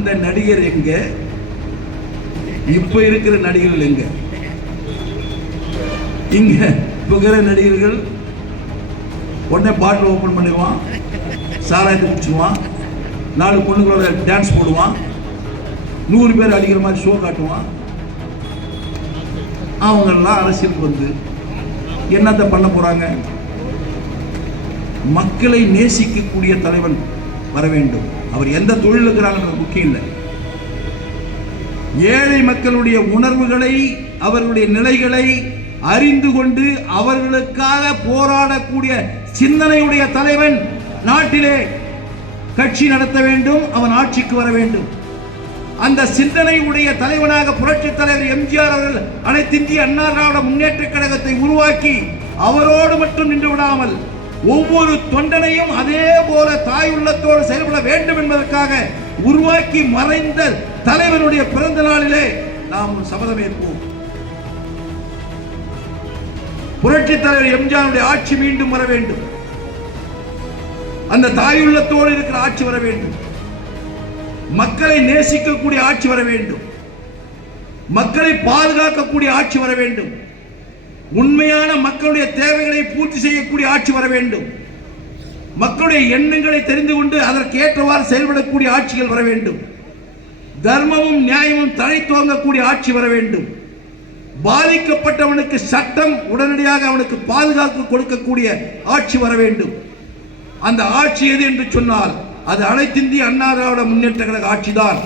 அந்த நடிகர் எங்க? இப்ப இருக்கிற நடிகர்கள் எங்க? இங்க இருக்கிற நடிகர்கள் உடனே பாட்டில் ஓபன் பண்ணுவான், சாராயத்தை குடிச்சுவான், 4 பொண்ணுங்களோட டான்ஸ் போடுவான், 100 பேர் அடிக்கிற மாதிரி ஷோ காட்டுவான். அவங்கெல்லாம் அரசியலுக்கு வந்து என்னத்தை பண்ண போறாங்க? மக்களை நேசிக்கக்கூடிய தலைவன் வர வேண்டும். அவர் எந்த தொழில் இருக்கிறாங்கன்றது முக்கியம் இல்லை. ஏழை மக்களுடைய உணர்வுகளை, அவர்களுடைய நிலைகளை அறிந்து கொண்டு அவர்களுக்காக போராடக்கூடிய சிந்தனையுடைய தலைவன் நாட்டிலே கட்சி நடத்த வேண்டும். அவன் ஆட்சிக்கு வர வேண்டும். அந்த சிந்தனையுடைய தலைவனாக புரட்சி தலைவர் எம்ஜிஆர் அவர்கள் அனைத்து இந்திய அண்ணா திராவிட முன்னேற்ற கழகத்தை உருவாக்கி அவரோடு மட்டும் நின்று விடாமல் ஒவ்வொரு தொண்டனையும் அதே போல தாய் உள்ளத்தோடு செயல்பட வேண்டும் என்பதற்காக உருவாக்கி மறைந்த தலைவனுடைய பிறந்த நாளிலே நாம் சபதம் ஏற்போம். புரட்சி தலைவர் எம்ஜிஆருடைய ஆட்சி மீண்டும் வர வேண்டும். அந்த தாயுள்ளத்தோடு இருக்கிற ஆட்சி வர வேண்டும். மக்களை நேசிக்கக்கூடிய ஆட்சி வர வேண்டும். மக்களை பாதுகாக்கக்கூடிய ஆட்சி வர வேண்டும். உண்மையான மக்களுடைய தேவைகளை பூர்த்தி செய்யக்கூடிய ஆட்சி வர வேண்டும். மக்களுடைய எண்ணங்களை தெரிந்து கொண்டு அதற்கு ஏற்றவாறு செயல்படக்கூடிய ஆட்சிகள் வர வேண்டும். தர்மமும் நியாயமும் தழைத்தோங்கக்கூடிய ஆட்சி வர வேண்டும். பாதிக்கப்பட்டவனுக்கு சட்டம் உடனடியாக அவனுக்கு பாதுகாப்பு கொடுக்கக்கூடிய ஆட்சி வர வேண்டும். அந்த ஆட்சி எது என்று சொன்னால் அது அனைத்து இந்திய அண்ணா திராவிட முன்னேற்ற கழக ஆட்சிதான்.